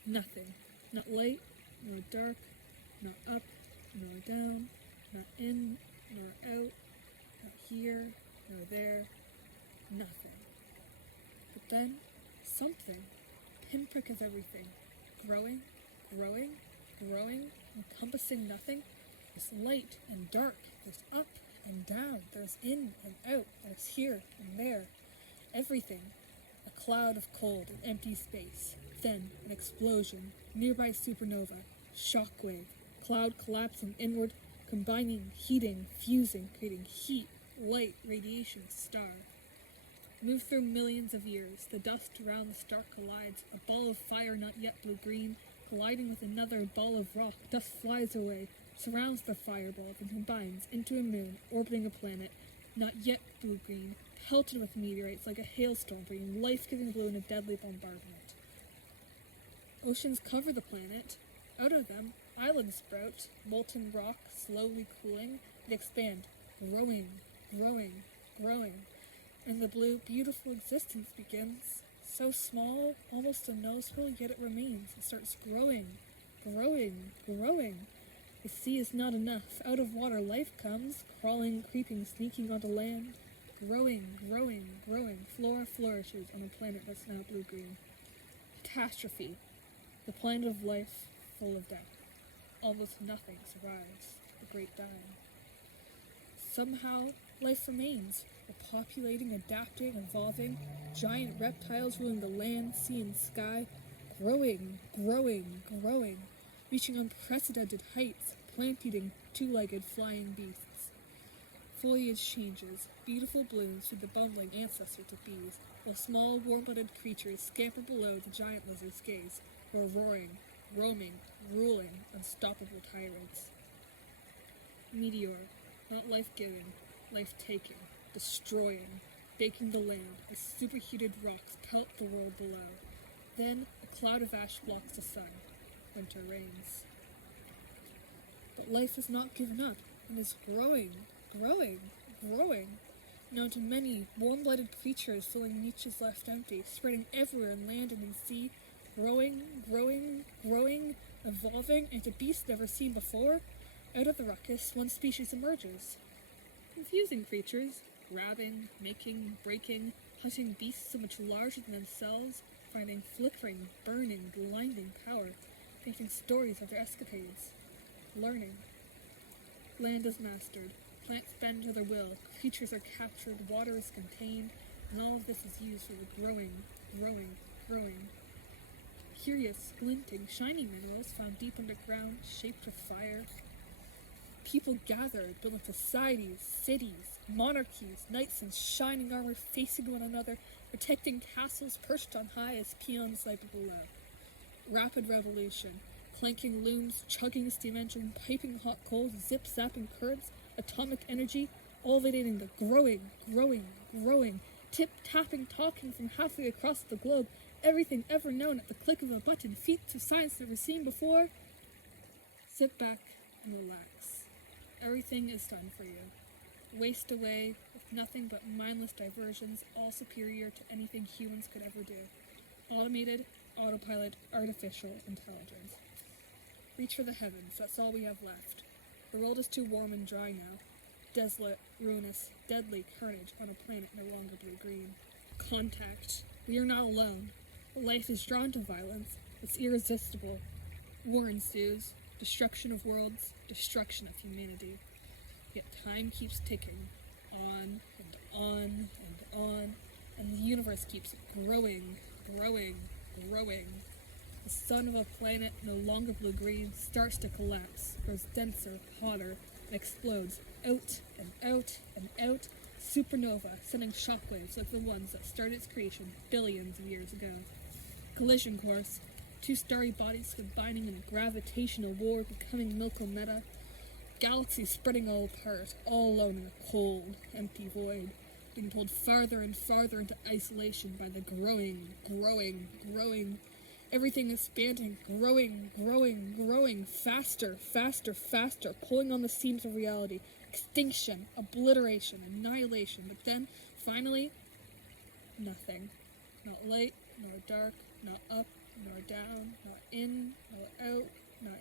Nothing. Not light, nor dark, nor up, nor down, not in, nor out, not here, nor there, nothing. But then, something, pinprick of everything, growing, growing, growing, encompassing nothing. There's light and dark, there's up and down, there's in and out, there's here and there. Everything, a cloud of cold and empty space. Then an explosion, nearby supernova, shockwave, cloud collapsing inward, combining, heating, fusing, creating heat, light, radiation, star. Move through millions of years, the dust around the star collides, a ball of fire not yet blue-green, colliding with another ball of rock, dust flies away, surrounds the fireball, and combines into a moon orbiting a planet, not yet blue-green, pelted with meteorites like a hailstorm, bringing life-giving blue in a deadly bombardment. Oceans cover the planet. Out of them, islands sprout, molten rock slowly cooling, and expand, growing, growing, growing. And the blue, beautiful existence begins. So small, almost unnoticeable, yet it remains. It starts growing, growing, growing. The sea is not enough. Out of water life comes, crawling, creeping, sneaking onto land. Growing, growing, growing. Flora flourishes on a planet that's now blue-green. Catastrophe. The planet of life, full of death. Almost nothing survives the great dying. Somehow, life remains, repopulating, adapting, evolving, giant reptiles ruling the land, sea, and sky, growing, growing, growing, reaching unprecedented heights, plant-eating, two-legged flying beasts. Foliage changes, beautiful blooms feed the bumbling ancestor to bees, while small, warm-blooded creatures scamper below the giant lizard's gaze, who are roaring, roaming, ruling, unstoppable tyrants. Meteor, not life-giving, life-taking, destroying, baking the land as superheated rocks pelt the world below. Then a cloud of ash blocks the sun. Winter reigns. But life has not given up and is growing, growing, growing. Now to many warm-blooded creatures filling niches left empty, spreading everywhere in land and in sea, growing, growing, growing, evolving into beasts never seen before. Out of the ruckus, one species emerges. Confusing creatures, grabbing, making, breaking, hunting beasts so much larger than themselves, finding flickering, burning, blinding power, painting stories of their escapades. Learning. Land is mastered, plants bend to their will, creatures are captured, water is contained, and all of this is used for the growing, growing, growing. Curious, glinting, shiny minerals found deep underground, shaped with fire. People gathered, building societies, cities, monarchies, knights in shining armor facing one another, protecting castles perched on high as peons lay below. Rapid revolution, clanking looms, chugging steam engine, piping hot coals, zip-zapping currents, atomic energy, elevating the growing, growing, growing, tip-tapping, talking from halfway across the globe, everything ever known at the click of a button, feats of science never seen before. Sit back and relax. Everything is done for you. Waste away with nothing but mindless diversions, all superior to anything humans could ever do. Automated, autopilot, artificial intelligence. Reach for the heavens, that's all we have left. The world is too warm and dry now. Desolate, ruinous, deadly carnage on a planet no longer blue-green. Contact. We are not alone. Life is drawn to violence. It's irresistible. War ensues. Destruction of worlds. Destruction of humanity. Yet time keeps ticking. On and on and on. And the universe keeps growing, growing, growing. The sun of a planet no longer blue-green starts to collapse, grows denser, hotter, and explodes out and out and out. Supernova, sending shockwaves like the ones that started its creation billions of years ago. Collision course, two starry bodies combining in a gravitational war, becoming Milkometa. Galaxies spreading all apart, all alone in a cold, empty void, being pulled farther and farther into isolation by the growing, growing, growing. Everything expanding, growing, growing, growing, faster, faster, faster, pulling on the seams of reality. Extinction, obliteration, annihilation, but then, finally, nothing. Not light, nor dark, not up, nor down, not in.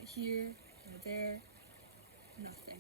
here, nor there, nothing.